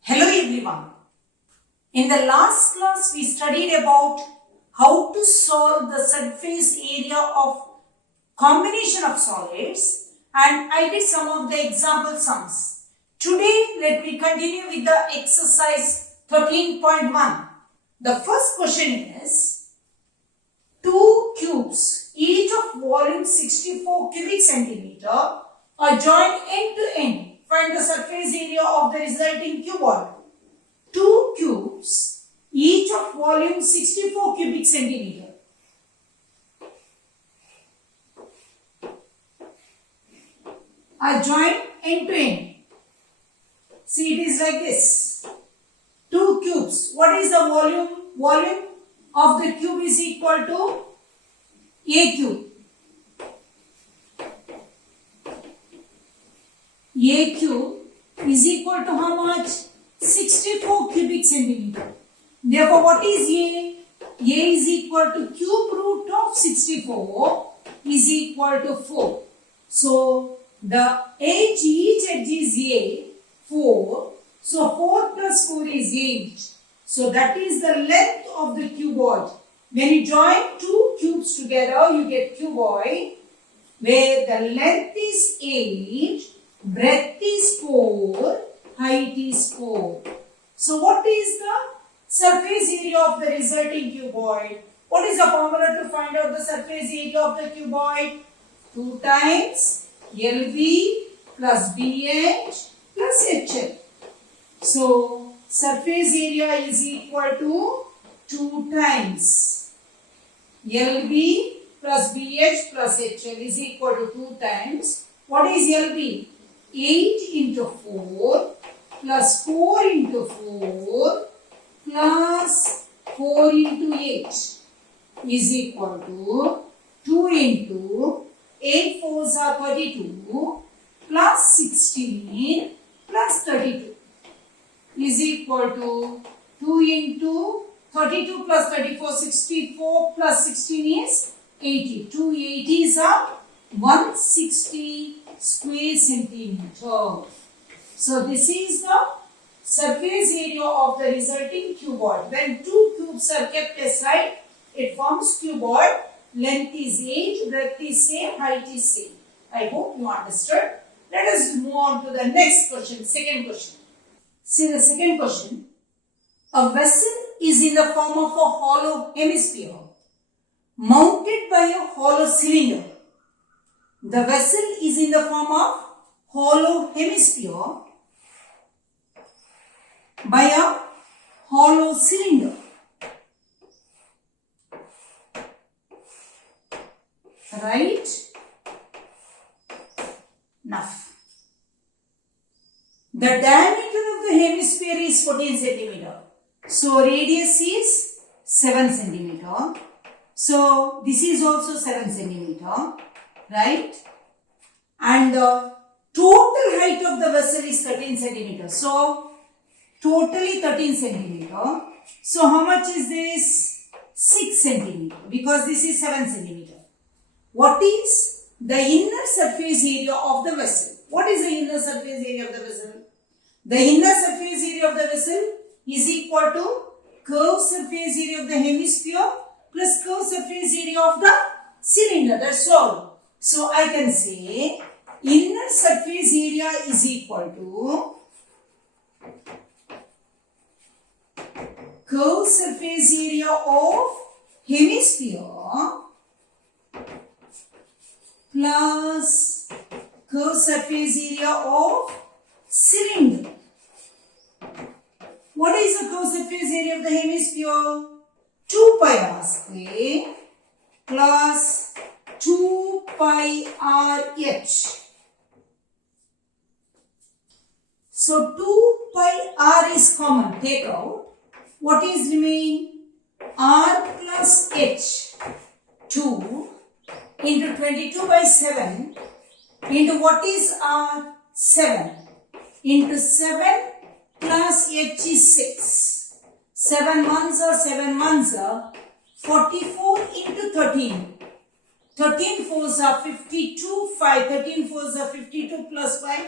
Hello everyone. In the last class we studied about how to solve the surface area of combination of solids and I did some of the example sums. Today let me continue with the exercise 13.1. The first question is, two cubes each of volume 64 cubic centimeter are joined end to end. Find the surface area of the resulting cuboid. Two cubes, each of volume 64 cubic centimeter. Are joined end to end. See, it is like this. Two cubes. What is the volume? Volume of the cube is equal to A cube. A cube is equal to how much? 64 cubic centimeter. Therefore, what is A? A is equal to cube root of 64 is equal to 4. So, the each edge is A, 4. So, 4 plus 4 is 8. So, that is the length of the cuboid. When you join two cubes together, you get cuboid where the length is 8. Breadth is 4, height is 4. So what is the surface area of the resulting cuboid? What is the formula to find out the surface area of the cuboid? 2 times LV plus BH plus HL. So surface area is equal to 2 times LV plus BH plus HL is equal to 2 times. What is LV? 8 into 4 plus 4 into 4 plus 4 into 8 is equal to 2 into 8 4s are 32 plus 16 plus 32 is equal to 2 into 32 plus 34, 64 plus 16 is 80. 2 80s are 160 square centimeter. So this is the surface area of the resulting cuboid. When two cubes are kept aside, it forms cuboid. Length is 8, breadth is same, height is same. I hope you understood. Let us move on to the next question, second question. See the second question. A vessel is in the form of a hollow hemisphere mounted by a hollow cylinder. The vessel is in the form of hollow hemisphere by a hollow cylinder. Right? Enough. The diameter of the hemisphere is 14 centimeter. So radius is 7 centimeter. So this is also 7 centimeter. Right? And the total height of the vessel is 13 centimeters. So, totally 13 centimeter. So, how much is this? 6 centimeter because this is 7 centimeter. What is the inner surface area of the vessel? What is the inner surface area of the vessel? The inner surface area of the vessel is equal to curved surface area of the hemisphere plus curved surface area of the cylinder. That's all. So, I can say inner surface area is equal to curved surface area of hemisphere plus curved surface area of cylinder. What is the curved surface area of the hemisphere? 2 pi r square plus 2 pi r h. So 2 pi r is common. Take out. What is remaining? R plus h. 2 into 22 by 7 into what is r? 7 into 7 plus h is 6. 7 ones are 7 ones are 44 into 13. 13 fours are 52, 5, 13 fours are 52 plus 5,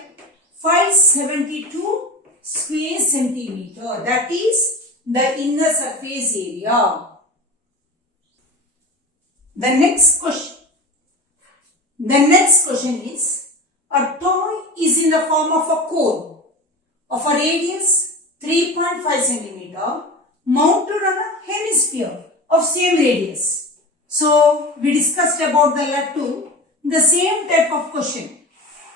572 square centimeter. That is the inner surface area. The next question is, a toy is in the form of a cone of a radius 3.5 centimeter mounted on a hemisphere of same radius. So we discussed about the LAT2, the same type of question.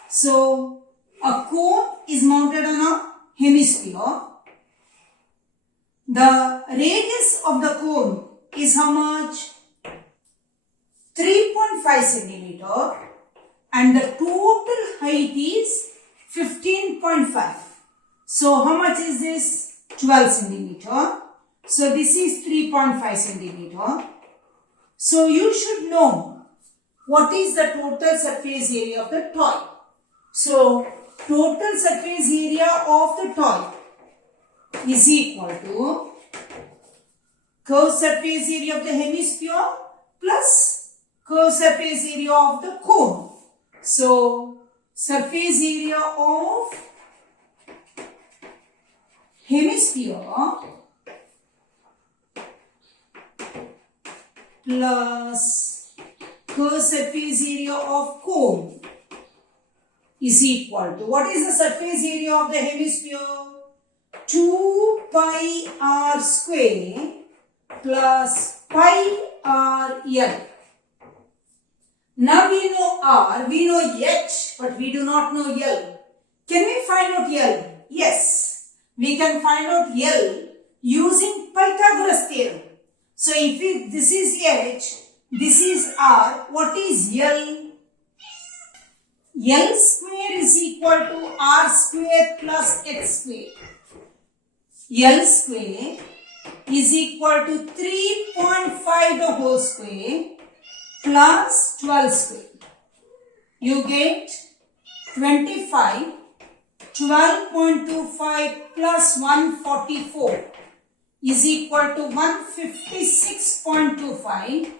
So a cone is mounted on a hemisphere. The radius of the cone is how much? 3.5 centimeter, and the total height is 15.5. So how much is this? 12 centimeter. So this is 3.5 centimeter. So you should know what is the total surface area of the toy. So total surface area of the toy is equal to curved surface area of the hemisphere plus curved surface area of the cone. So surface area of hemisphere plus curved surface area of cone is equal to, what is the surface area of the hemisphere? 2 pi r square plus pi r L. Now we know R, we know H, but we do not know L. Can we find out L? Yes, we can find out L using Pythagoras theorem. So if this is H, this is R, what is L? L square is equal to R square plus H square. L square is equal to 3.5 the whole square plus 12 square. You get 25, 12.25 plus 144 is equal to 156.25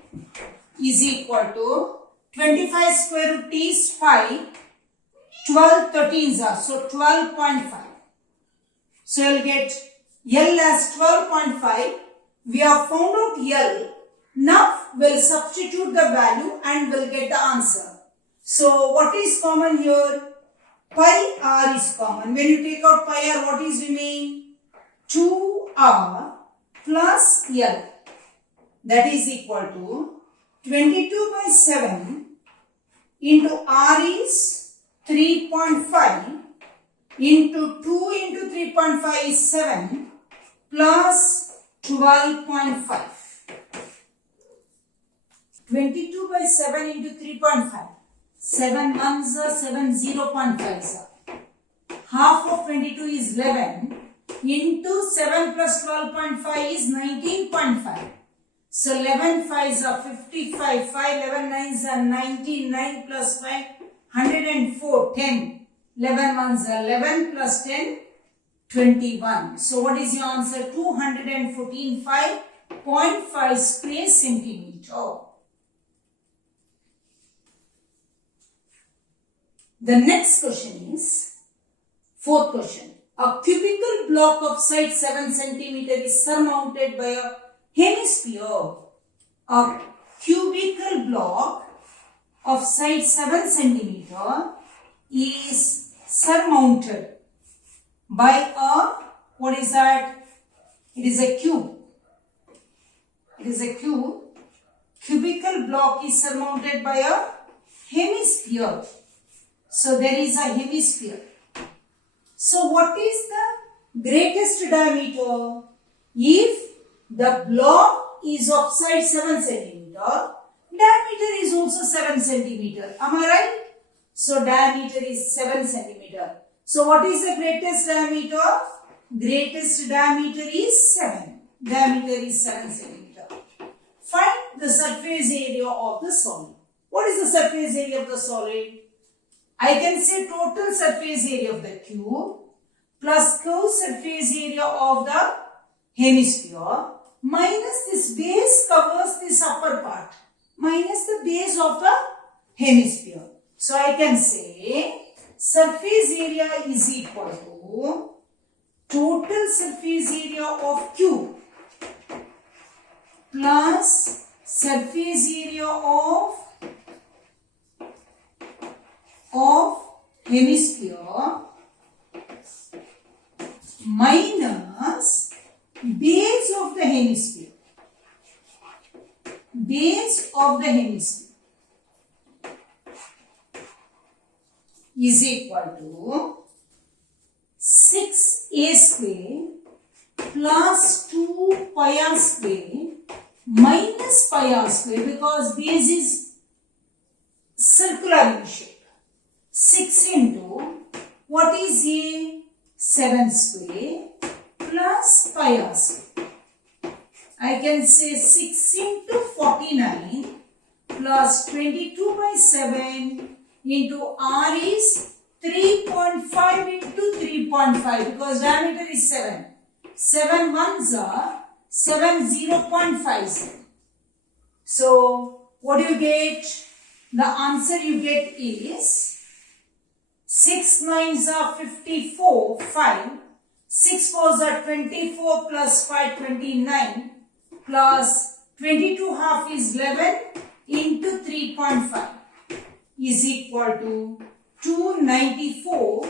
is equal to 25 square root is 5, 12 13s are, so 12.5. So you'll get L as 12.5. We have found out L. Now we'll substitute the value and we'll get the answer. So what is common here? Pi r is common. When you take out pi r, what is remain? 2r plus L. That is equal to 22 by 7 into r is 3.5 into 2 into 3.5 is 7 plus 12.5. 22 by 7 into 3.5. 7 ones are 7 0.5s are. Half of 22 is 11 into 7 plus 12.5 is 19.5. So 11 5s are 55, 5 11 9s are 19, 9 plus 5 104, 10. 11 ones are 11 plus 10, 21. So what is your answer? 214.5 square centimeter. The next question is, fourth question. A cubical block of side 7 centimeter is surmounted by a hemisphere. A cubical block of side 7 centimeter is surmounted by a, what is that? It is a cube. It is a cube. Cubical block is surmounted by a hemisphere. So there is a hemisphere. So what is the greatest diameter? If the block is of side 7 centimeter, diameter is also 7 centimeter. Am I right? So diameter is 7 centimeter. So what is the greatest diameter? Greatest diameter is 7. Diameter is 7 centimeter. Find the surface area of the solid. What is the surface area of the solid? I can say total surface area of the cube plus curved surface area of the hemisphere minus this base covers this upper part minus the base of the hemisphere. So I can say surface area is equal to total surface area of cube plus surface area of hemisphere minus base of the hemisphere. Base of the hemisphere is equal to 6a square plus 2 pi r square minus pi r square, because base is circular in shape. 6 into what is a 7 square plus pi r square. I can say 6 into 49 plus 22 by 7 into r is 3.5 into 3.5, because diameter is 7. 7 ones are 7 0.57. So what do you get? The answer you get is 6 9s are 54, 5. 6 4s are 24 plus 5 29 plus 22 half is 11 into 3.5 is equal to 294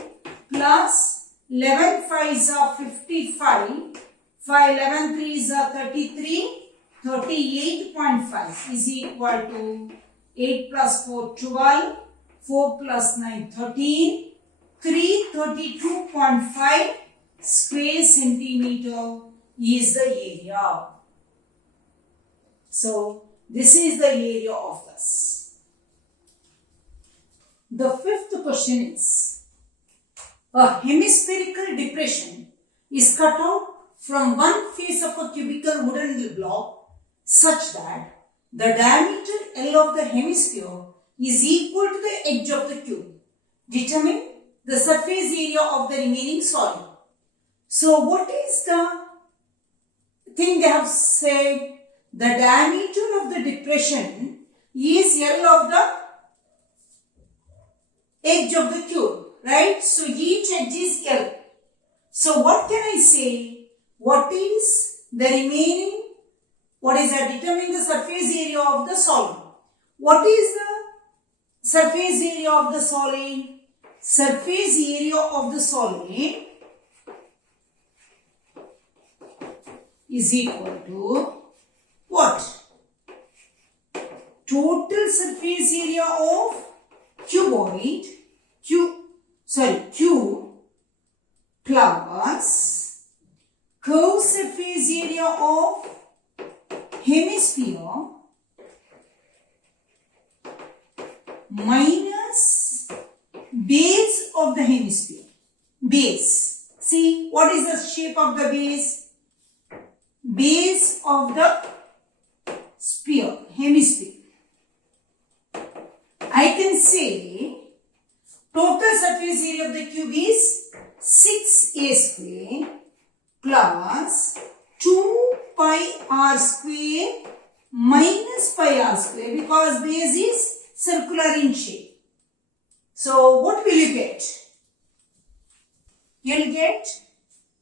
plus 11 5s are 55, 5 11 3s are 33, 38.5 is equal to 8 plus 4 12, 4 plus 9 13, 332.5 square centimeter is the area. So this is the area of this. The fifth question is, a hemispherical depression is cut out from one face of a cubical wooden block such that the diameter L of the hemisphere is equal to the edge of the cube. Determine the surface area of the remaining solid. So what is the thing they have said? The diameter of the depression is L of the edge of the cube, right? So each edge is L. So what can I say? What is the remaining? What is that? Determine the surface area of the solid. What is the surface area of the solid? Surface area of the solid is equal to what? Total surface area of cube plus curved surface area of hemisphere minus base of the hemisphere. Base. See, what is the shape of the base? Base of the sphere, hemisphere. I can say total surface area of the cube is 6a square plus 2 pi r square minus pi r square, because base is circular in shape. So what will you get? You will get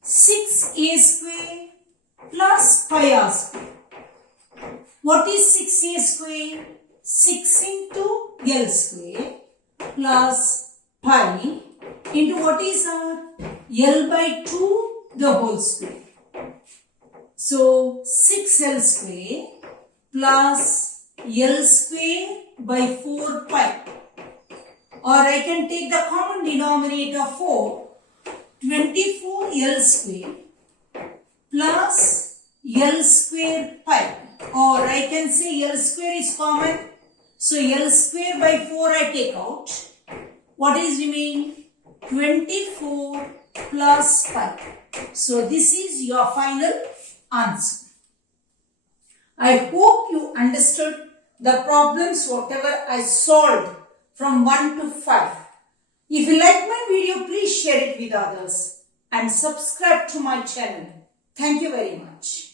6a square plus pi r square. What is 6a square? 6 into L square plus pi into what is our L by 2 the whole square. So 6L square plus L square by 4 pi. Or I can take the common denominator 4, 24L square plus L square pi. Or I can say L square is common. So L square by 4 I take out. What is remaining? 24 plus pi. So this is your final answer. I hope you understood the problems whatever I solved from 1 to 5. If you like my video, please share it with others and subscribe to my channel. Thank you very much.